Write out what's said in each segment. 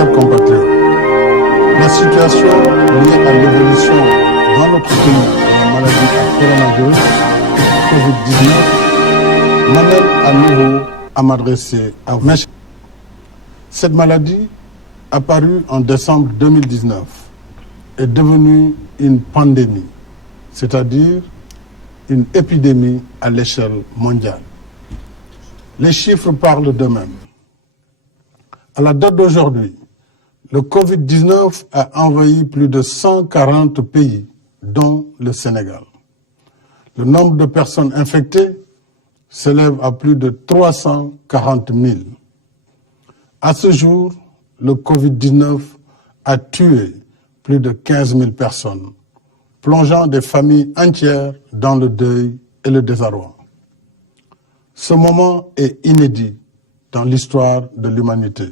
chers compatriotes, la situation liée à l'évolution dans notre pays de la maladie à coronavirus, Covid-19, m'amène à nouveau à m'adresser à vous. Cette maladie, apparue en décembre 2019, est devenue une pandémie, c'est-à-dire une épidémie à l'échelle mondiale. Les chiffres parlent d'eux-mêmes. À la date d'aujourd'hui, le Covid-19 a envahi plus de 140 pays, dont le Sénégal. Le nombre de personnes infectées s'élève à plus de 340 000. À ce jour, le Covid-19 a tué plus de 15 000 personnes, plongeant des familles entières dans le deuil et le désarroi. Ce moment est inédit dans l'histoire de l'humanité.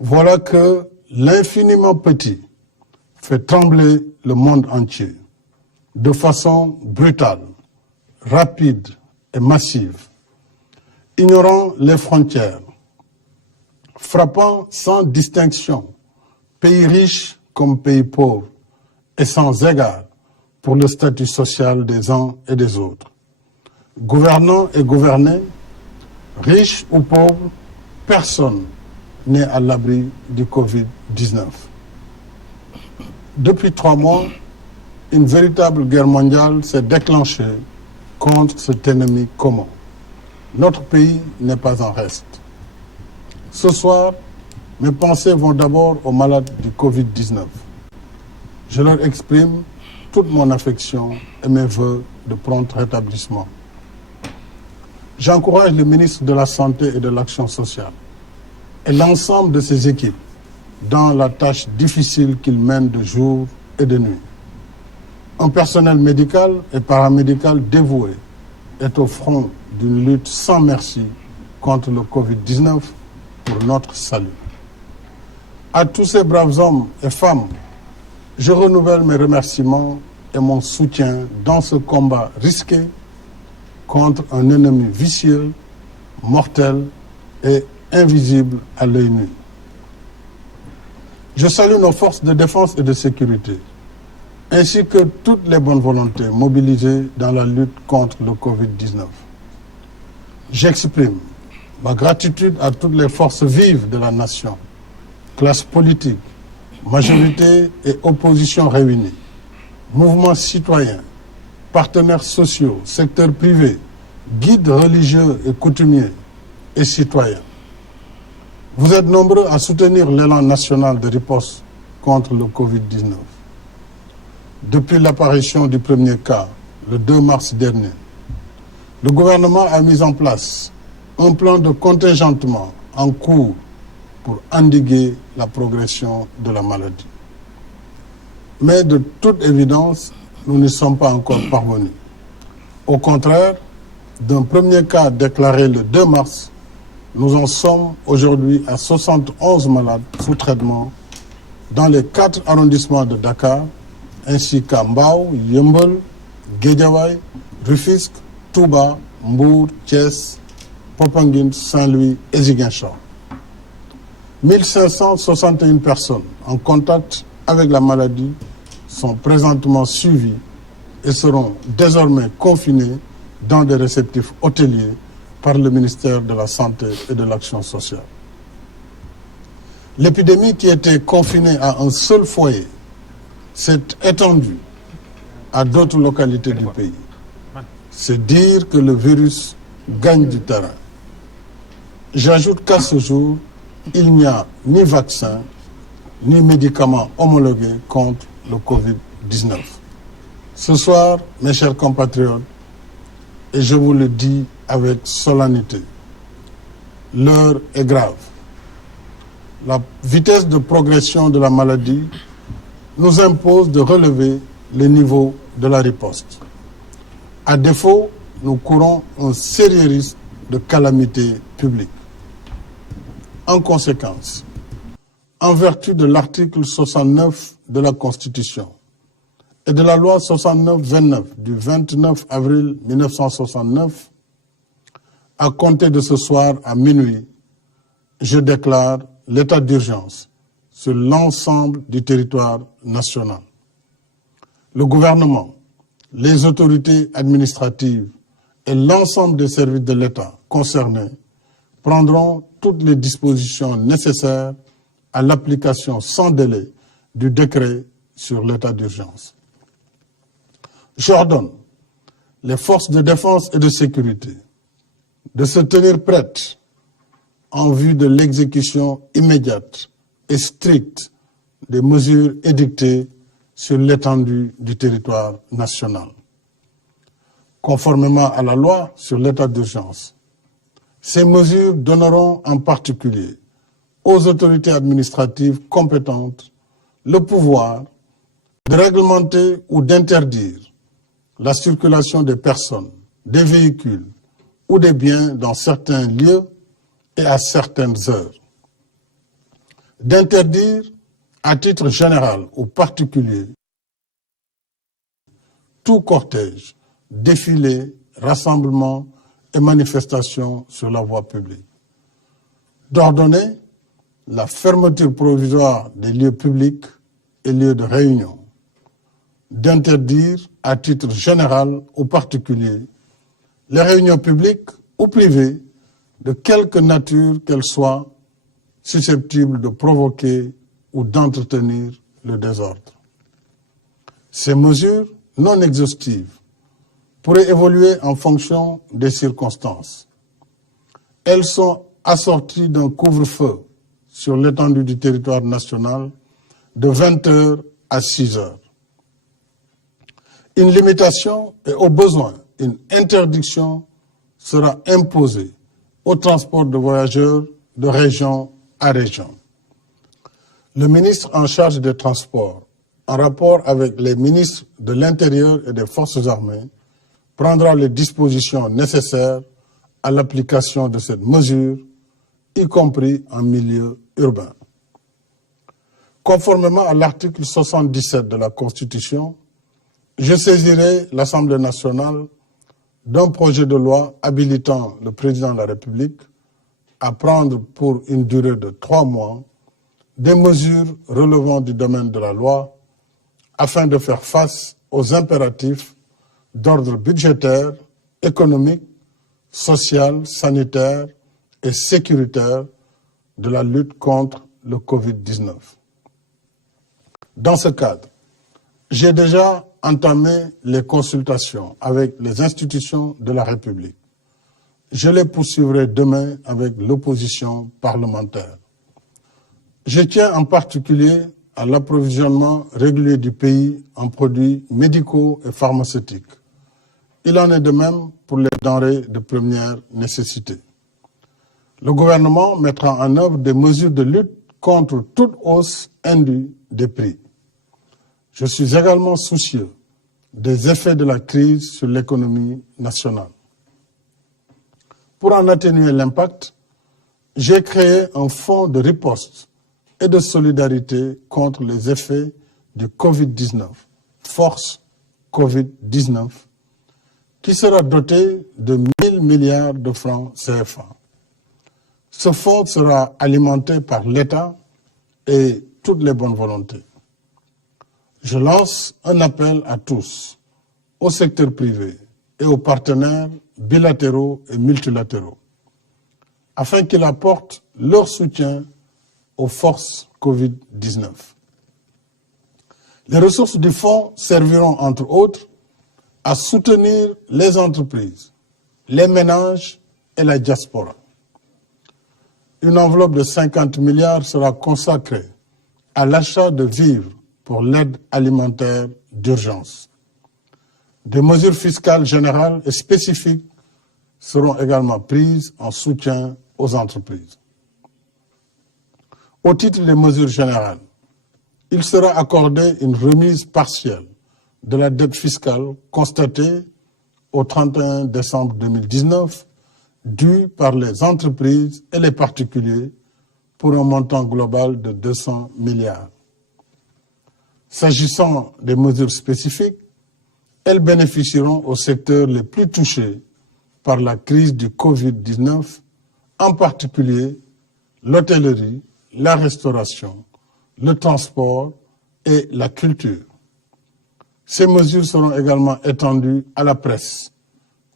Voilà que l'infiniment petit fait trembler le monde entier de façon brutale, rapide et massive, ignorant les frontières, frappant sans distinction pays riches comme pays pauvres et sans égard pour le statut social des uns et des autres. Gouvernants et gouvernés, riches ou pauvres, personne n'est à l'abri du Covid-19. Depuis 3 mois, une véritable guerre mondiale s'est déclenchée contre cet ennemi commun. Notre pays n'est pas en reste. Ce soir, mes pensées vont d'abord aux malades du Covid-19. Je leur exprime toute mon affection et mes vœux de prompt rétablissement. J'encourage le ministre de la Santé et de l'Action sociale et l'ensemble de ses équipes dans la tâche difficile qu'ils mènent de jour et de nuit. Un personnel médical et paramédical dévoué est au front d'une lutte sans merci contre le Covid-19 pour notre salut. À tous ces braves hommes et femmes, je renouvelle mes remerciements et mon soutien dans ce combat risqué contre un ennemi vicieux, mortel et invisible à l'œil nu. Je salue nos forces de défense et de sécurité, ainsi que toutes les bonnes volontés mobilisées dans la lutte contre le Covid-19. J'exprime ma gratitude à toutes les forces vives de la nation, classe politique, majorité et opposition réunies, mouvements citoyens, partenaires sociaux, secteur privé, guides religieux et coutumiers et citoyens. Vous êtes nombreux à soutenir l'élan national de riposte contre le Covid-19. Depuis l'apparition du premier cas, le 2 mars dernier, le gouvernement a mis en place un plan de contingentement en cours pour endiguer la progression de la maladie. Mais de toute évidence, nous n'y sommes pas encore parvenus. Au contraire, d'un premier cas déclaré le 2 mars, nous en sommes aujourd'hui à 71 malades sous traitement dans les 4 arrondissements de Dakar, ainsi qu'à Mbao, Yeumbeul, Guédiawaye, Rufisque, Touba, Mbour, Thiès, Popenguine, Saint-Louis et Ziguinchor. 1561 personnes en contact avec la maladie sont présentement suivies et seront désormais confinées dans des réceptifs hôteliers par le ministère de la Santé et de l'Action sociale. L'épidémie qui était confinée à un seul foyer s'est étendue à d'autres localités du pays. C'est dire que le virus gagne du terrain. J'ajoute qu'à ce jour, il n'y a ni vaccin, ni médicaments homologués contre le Covid-19. Ce soir, mes chers compatriotes, et je vous le dis avec solennité, l'heure est grave. La vitesse de progression de la maladie nous impose de relever les niveaux de la riposte. À défaut, nous courons un sérieux risque de calamité publique. En conséquence, en vertu de l'article 69 de la Constitution et de la loi 69-29 du 29 avril 1969, à compter de ce soir à minuit, je déclare l'état d'urgence sur l'ensemble du territoire national. Le gouvernement, les autorités administratives et l'ensemble des services de l'État concernés prendront toutes les dispositions nécessaires à l'application sans délai du décret sur l'état d'urgence. J'ordonne les forces de défense et de sécurité de se tenir prêtes en vue de l'exécution immédiate et stricte des mesures édictées sur l'étendue du territoire national. Conformément à la loi sur l'état d'urgence, ces mesures donneront en particulier aux autorités administratives compétentes le pouvoir de réglementer ou d'interdire la circulation des personnes, des véhicules ou des biens dans certains lieux et à certaines heures. D'interdire à titre général ou particulier tout cortège, défilé, rassemblement et manifestation sur la voie publique. D'ordonner la fermeture provisoire des lieux publics et lieux de réunion. D'interdire à titre général ou particulier les réunions publiques ou privées de quelque nature qu'elles soient susceptibles de provoquer ou d'entretenir le désordre. Ces mesures non exhaustives pourraient évoluer en fonction des circonstances. Elles sont assorties d'un couvre-feu sur l'étendue du territoire national de 20 h à 6 h. Une limitation et au besoin une interdiction sera imposée au transport de voyageurs de région à région. Le ministre en charge des Transports, en rapport avec les ministres de l'Intérieur et des Forces armées, prendra les dispositions nécessaires à l'application de cette mesure, y compris en milieu urbain. Conformément à l'article 77 de la Constitution, je saisirai l'Assemblée nationale d'un projet de loi habilitant le président de la République à prendre pour une durée de 3 mois des mesures relevant du domaine de la loi afin de faire face aux impératifs d'ordre budgétaire, économique, social, sanitaire et sécuritaire de la lutte contre le Covid-19. Dans ce cadre, j'ai déjà entamé les consultations avec les institutions de la République. Je les poursuivrai demain avec l'opposition parlementaire. Je tiens en particulier à l'approvisionnement régulier du pays en produits médicaux et pharmaceutiques. Il en est de même pour les denrées de première nécessité. Le gouvernement mettra en œuvre des mesures de lutte contre toute hausse indue des prix. Je suis également soucieux des effets de la crise sur l'économie nationale. Pour en atténuer l'impact, j'ai créé un fonds de riposte et de solidarité contre les effets du Covid-19, Force Covid-19, qui sera doté de 1 000 milliards de francs CFA. Ce fonds sera alimenté par l'État et toutes les bonnes volontés. Je lance un appel à tous, au secteur privé et aux partenaires bilatéraux et multilatéraux, afin qu'ils apportent leur soutien aux forces Covid-19. Les ressources du fonds serviront, entre autres, à soutenir les entreprises, les ménages et la diaspora. Une enveloppe de 50 milliards sera consacrée à l'achat de vivres pour l'aide alimentaire d'urgence. Des mesures fiscales générales et spécifiques seront également prises en soutien aux entreprises. Au titre des mesures générales, il sera accordé une remise partielle de la dette fiscale constatée au 31 décembre 2019, due par les entreprises et les particuliers pour un montant global de 200 milliards. S'agissant des mesures spécifiques, elles bénéficieront aux secteurs les plus touchés par la crise du Covid-19, en particulier l'hôtellerie, la restauration, le transport et la culture. Ces mesures seront également étendues à la presse,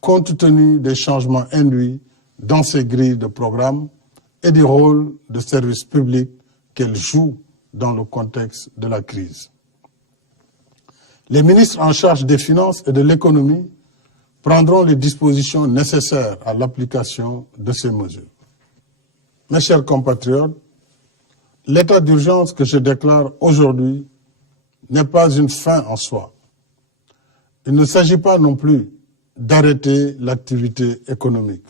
compte tenu des changements induits dans ces grilles de programme et du rôle de service public qu'elles jouent dans le contexte de la crise. Les ministres en charge des finances et de l'économie prendront les dispositions nécessaires à l'application de ces mesures. Mes chers compatriotes, l'état d'urgence que je déclare aujourd'hui n'est pas une fin en soi. Il ne s'agit pas non plus d'arrêter l'activité économique.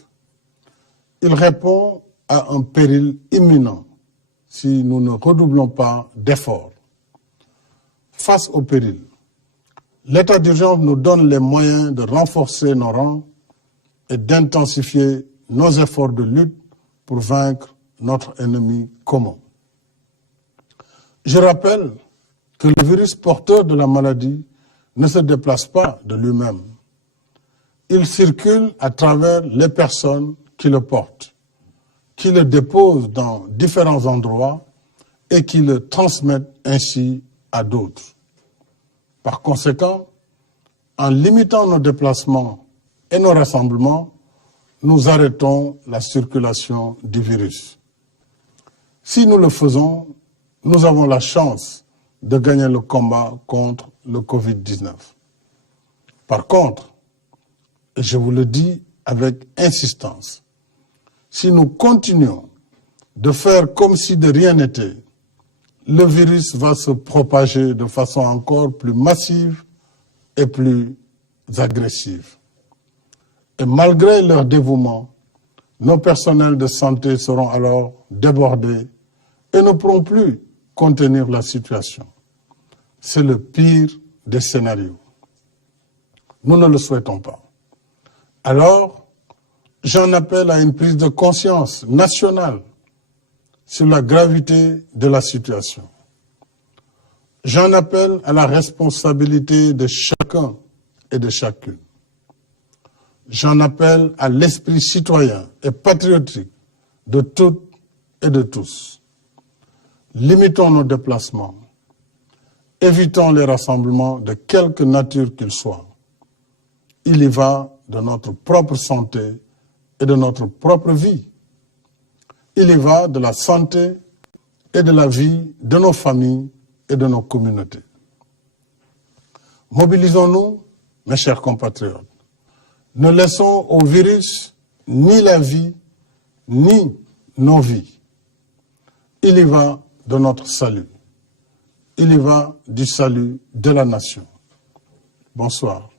Il répond à un péril imminent si nous ne redoublons pas d'efforts. Face au péril, l'état d'urgence nous donne les moyens de renforcer nos rangs et d'intensifier nos efforts de lutte pour vaincre notre ennemi commun. Je rappelle que le virus porteur de la maladie ne se déplace pas de lui-même. Il circule à travers les personnes qui le portent, qui le déposent dans différents endroits et qui le transmettent ainsi à d'autres. Par conséquent, en limitant nos déplacements et nos rassemblements, nous arrêtons la circulation du virus. Si nous le faisons, nous avons la chance de gagner le combat contre le Covid-19. Par contre, et je vous le dis avec insistance, si nous continuons de faire comme si de rien n'était, le virus va se propager de façon encore plus massive et plus agressive. Et malgré leur dévouement, nos personnels de santé seront alors débordés et ne pourront plus contenir la situation. C'est le pire des scénarios. Nous ne le souhaitons pas. Alors, j'en appelle à une prise de conscience nationale sur la gravité de la situation. J'en appelle à la responsabilité de chacun et de chacune. J'en appelle à l'esprit citoyen et patriotique de toutes et de tous. Limitons nos déplacements. Évitons les rassemblements de quelque nature qu'ils soient. Il y va de notre propre santé et de notre propre vie. Il y va de la santé et de la vie de nos familles et de nos communautés. Mobilisons-nous, mes chers compatriotes. Ne laissons au virus ni la vie, ni nos vies. Il y va de notre salut. Il y va du salut de la nation. Bonsoir.